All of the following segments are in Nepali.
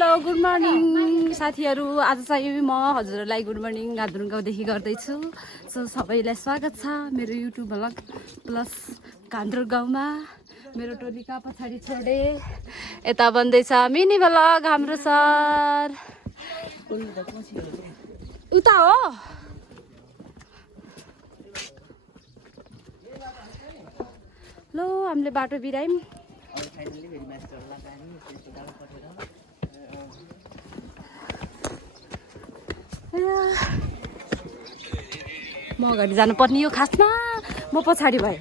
हेलो गुड मर्निङ साथीहरू। आज चाहिँ म हजुरहरूलाई गुड मर्निङ गान्तोक गाउँदेखि गर्दैछु। सो सबैलाई स्वागत छ मेरो युट्युब भ्लग प्लस गान्तोक गाउँमा। मेरो टोलीका पछाडि छोडे यता बन्दैछ मिनी भ्लग हाम्रो सर उता हो। लो हामीले बाटो बिरायौँ। म अगाडि जानुपर्ने यो खासमा म पछाडि भएँ।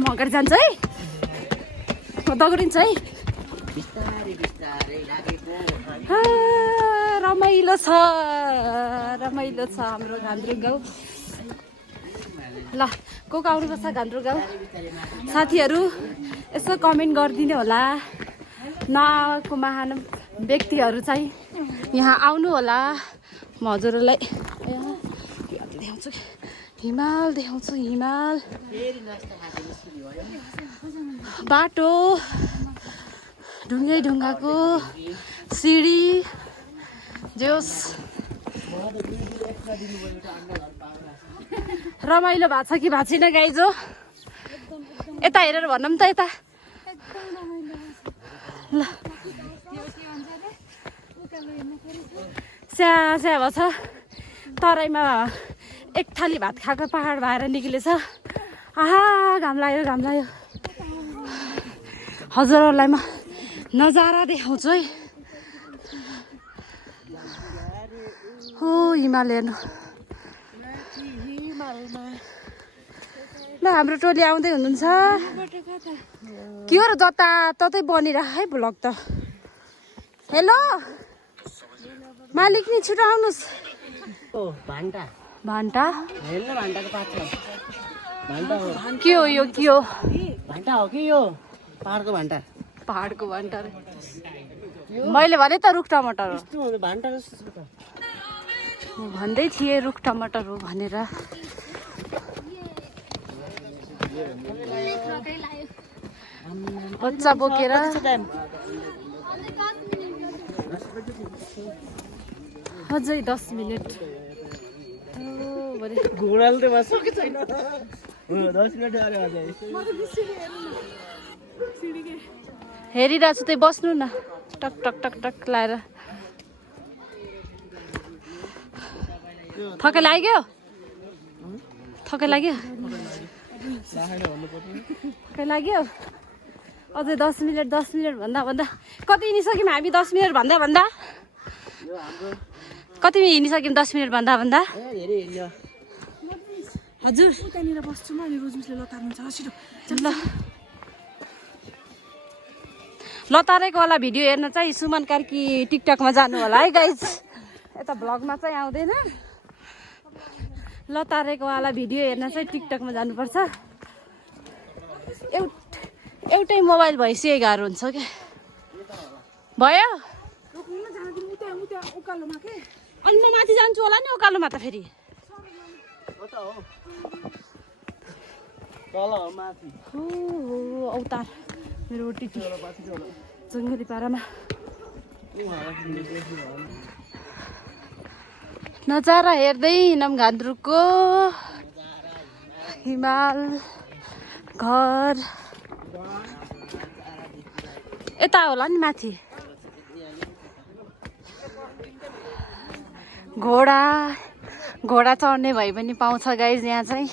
म अगाडि जान्छु है, म दगुरिन्छु है। रमाइलो छ हाम्रो गान्तोक गाउँ। ल को आउनुपर्छ गान्तोक गाउँ साथीहरू यसो कमेन्ट गरिदिनु होला। नआएको महान व्यक्तिहरू चाहिँ यहाँ आउनु होला। म हजुरहरूलाई देखाउँछु, हिमाल देखाउँछु। हिमाल बाटो ढुङ्गै ढुङ्गाको सिडी जोस रमाइलो भएको छ कि भएको छैन गाइजो? यता हेरेर भनौँ त यता। ल स्या स्या भएको छ। तराईमा एक थाली भात खाएको पहाड भएर निक्लेछ। आहा घाम लाग्यो घाम लाग्यो। हजुरहरूलाई म नजारा देखाउँछु है। हो हिमाल हेर्नु। ल हाम्रो टोली आउँदै हुनुहुन्छ। के हो र जताततै बनिरह है भ्लग त। हेलो मालिक नि छिटो आउनुहोस्। भान्टा भान्टा हेर्न भान्टाको पात छ। भान्टा हो के हो यो? के हो? भान्टा हो कि यो पहाडको भान्टा? पहाडको भान्टा रे। मैले भने त रुख टमाटर हो। यस्तो हुन्छ भान्टा जस्तो छ त। म भन्दै थिएँ रुख टमाटर हो भनेर। बच्चा बोकेर अझै 10 मिनट। घुँडाले त बसेको छैन। 10 मिनट अरे अझै हेरिरहेको छु। त्यही बस्नु न टक टक टक टक लाएर। थकाइ लाग्यो? थकाइ लाग्यो? थकाइ लाग्यो? अझै 10 मिनट भन्दा भन्दा कति हिँडिसक्यौँ हामी? 10 मिनट भन्दा भन्दा कति हिँडिसक्यौँ? 10 मिनट भन्दा भन्दा हजुर उतानिर बस्छु म। अनि रोजमिसले लतार्नु छ छिटो। ल लतारेको वाला भिडियो हेर्न चाहिँ सुमन कार्की टिकटकमा जानु होला है गाइज। यता भ्लगमा चाहिँ आउँदैन। लतारेको वाला भिडियो हेर्न चाहिँ टिकटकमा जानुपर्छ। एउटै मोबाइल भइसक्यो गाह्रो हुन्छ क्या। भयो अनि म माथि जान्छु होला नि उकालोमा त फेरि। औतार मेरो टिटी जङ्गली पारामा नजारा हेर्दै हिँडौँ। गान्तोकको हिमाल घर यता होला नि माथि। घोडा चढ्ने भए पनि पाउँछ गाइज यहाँ चाहिँ।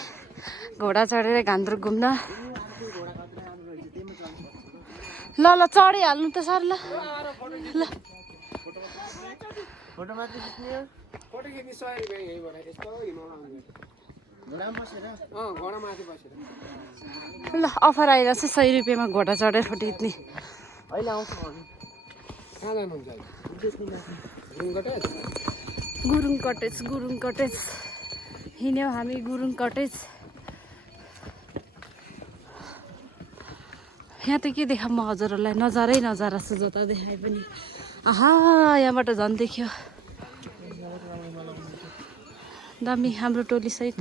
घोडा चढेर गान्तोक घुम्न। ल ल चढिहाल्नु त सर। ल ल ल अफर आइरहेको छ 100 रुपियाँमा घोडा चढेर फोटो खिच्ने। गुरुङ कटेज हिँड्यौँ हामी। गुरुङ कटेज यहाँ त के देखाऊँ म हजुरहरूलाई? नजारै नजारा छ जता देखाए पनि। आहा यहाँबाट झन् देख्यो दामी हाम्रो टोली सहित।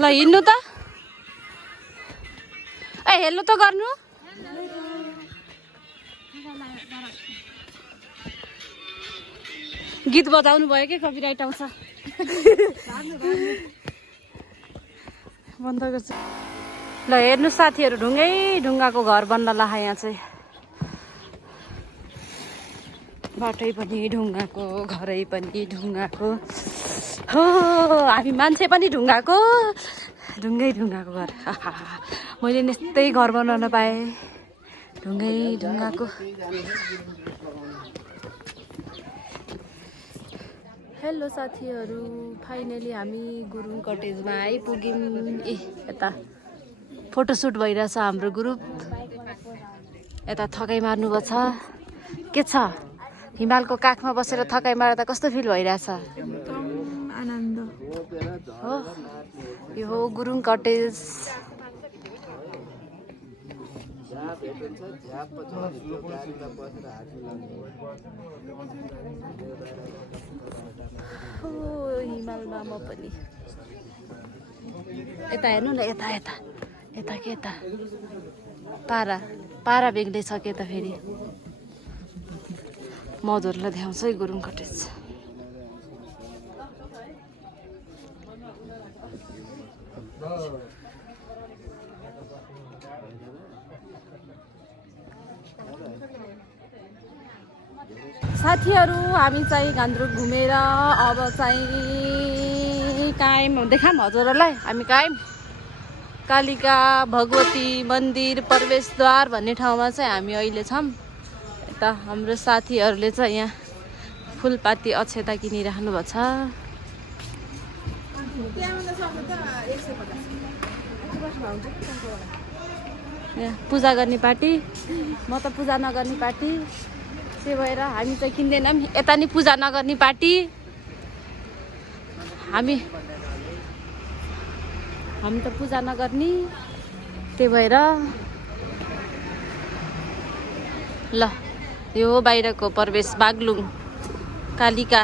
ल हिँड्नु त। हेलो त गर्नु गीत बजाउनु भयो के कपिराइट आउँछ बन्द गर्छु ल हेर्नु साथीहरू ढुङ्गाको घर बन्न लाग्यो यहाँ चाहिँ बाटै पनि ढुङ्गाको घरै पनि ढुङ्गाको हो हामी मान्छे पनि ढुङ्गाको ढुङ्गाको घर मैले यस्तै घर बनाउन पाएँ ढुङ्गाको हेलो साथीहरू फाइनली हामी गुरुङ कटेजमा आइपुग्यौँ यता फोटोसुट भइरहेछ हाम्रो ग्रुप यता थकाइ मार्नुभएको छ के छ हिमालको काखमा बसेर थकाइ मार्दा कस्तो फिल भइरहेछ आनन्द हो यो हो गुरुङ कटेज हो हिमालमा म पनि यता हेर्नु न यता के यता पारा बेग्लै छ के त फेरि मधुरलाई देखाउँछ है गुरुङ कटेज साथीहरू हामी चाहिँ गान्तोक घुमेर अब चाहिँ कायम देखाम हजुरहरूलाई हामी कायम कालिका भगवती मन्दिर प्रवेशद्वार भन्ने ठाउँमा चाहिँ हामी अहिले छौँ यता हाम्रो साथीहरूले चाहिँ यहाँ फुलपाती अक्षता किनिराख्नु भएको छ यहाँ पूजा गर्ने पार्टी म त पूजा नगर्ने पार्टी त्यही भएर हामी चाहिँ किन्दैनौँ यता नि पूजा नगर्ने पार्टी हामी त पूजा नगर्ने त्यही भएर ल यो बाहिरको प्रवेश बागलुङ कालिका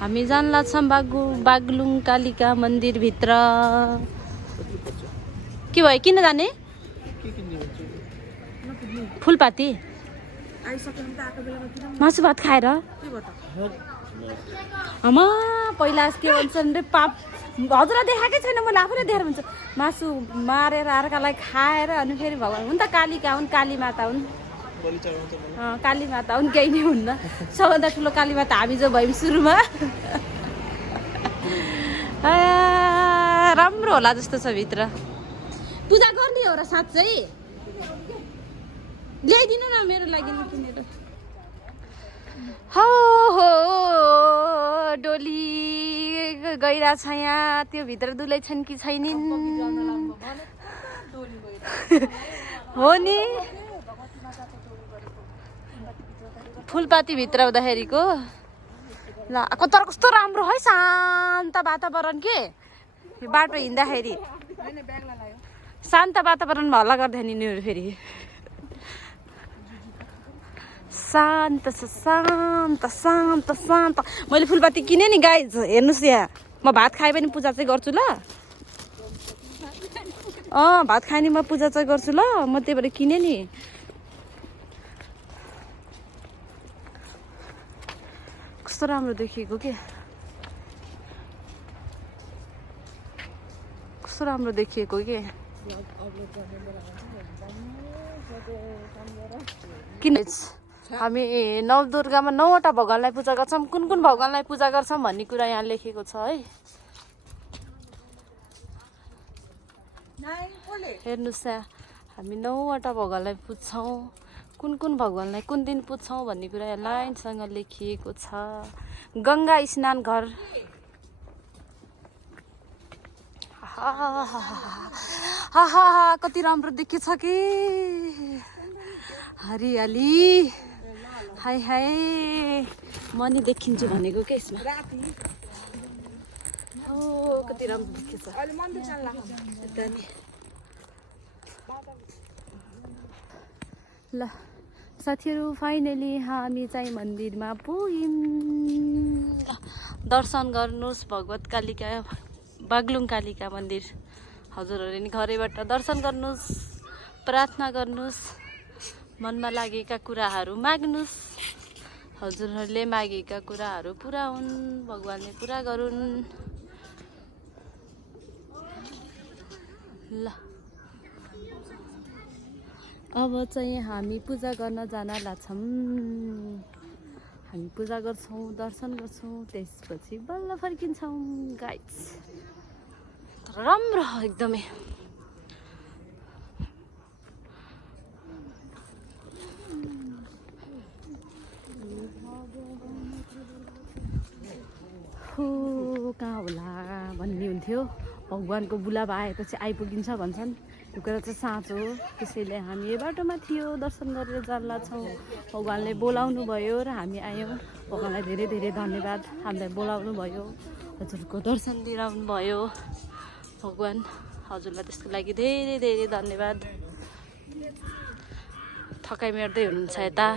हामी जान लाग्छौँ बागलुङ कालिका मन्दिरभित्र के भयो किन जाने फुलपाती मासु भात खाएर आमा पहिला के भन्छन् रे पाप हजुरलाई देखाएकै छैन मैले आफूले देखेर भन्छ मासु मारेर अर्कालाई खाएर अनि फेरि भगवान् हुन् त कालिका हुन् काली माता हुन् काली माता हुन् केही नै हुन्न सबभन्दा ठुलो काली माता हामी जो भयौँ सुरुमा राम्रो होला जस्तो छ भित्र पूजा गर्ने हो र साँच्चै ल्याइदिनु न मेरो लागि किनेर हो डोली गइरहेछ यहाँ त्यो भित्र दुलै छन् कि छैनिन् हो नि फुलपाती भित्र हुँदाखेरिको ल तर कस्तो राम्रो है शान्त वातावरण के बाटो हिँड्दाखेरि शान्त वातावरणमा हल्ला गर्दैन यिनीहरू फेरि शान्त छ शान्त मैले फुलपाती किनेँ नि गाइज हेर्नुहोस् यहाँ म भात खाएँ पनि पूजा चाहिँ गर्छु ल भात खाएँ नि म पूजा चाहिँ गर्छु ल म त्यही भएर किनेँ नि कस्तो राम्रो देखिएको के कस्तो राम्रो देखिएको के किन हामी नवदुर्गामा 9वटा भगवानलाई पूजा गर्छौँ कुन भगवानलाई पूजा गर्छौँ भन्ने कुरा यहाँ लेखेको छ है हेर्नुहोस् यहाँ हामी 9वटा भगवानलाई पुज्छौँ कुन भगवानलाई कुन दिन पुज्छौँ भन्ने कुरा यहाँ लाइनसँग लेखिएको छ गङ्गा स्नान घर कति राम्रो देखिन्छ कि हरियाली हाय हाय म नि देखिन्छु भनेको के यसमा कति राम्रो देखिन्छ ल साथीहरू फाइनली हामी चाहिँ मन्दिरमा पुग्यौँ दर्शन गर्नुहोस् भगवत कालिका बागलुङ कालिका मन्दिर हजुरहरूले नि घरैबाट दर्शन गर्नुहोस्, प्रार्थना गर्नुहोस्, मनमा लागेका कुराहरू माग्नुहोस्। हजुरहरूले मागेका कुराहरू पुरा हुन्, भगवानले पुरा गरून्। ल अब चाहिँ हामी पूजा गर्न जान लाग्छौँ। हामी पूजा गर्छौँ, दर्शन गर्छौँ, त्यसपछि बल्ल फर्किन्छौँ गाइस। तर राम्रो एकदमै। हो कहाँ होला भन्ने हुन्थ्यो, भगवानको बुलावा आएपछि आइपुगिन्छ भन्छन्। यो कुरा चाहिँ साँचो हो। त्यसैले हामी यो बाटोमा थियो, दर्शन गरेर जान लाग्छौँ। भगवानले बोलाउनु भयो र हामी आयौँ। भगवानलाई धेरै धेरै धन्यवाद, हामीलाई बोलाउनु भयो, हजुरको दर्शन दिलाउनु भयो। भगवान हजुरलाई त्यसको लागि धेरै धेरै धन्यवाद। थकाइ मेट्दै हुनुहुन्छ यता।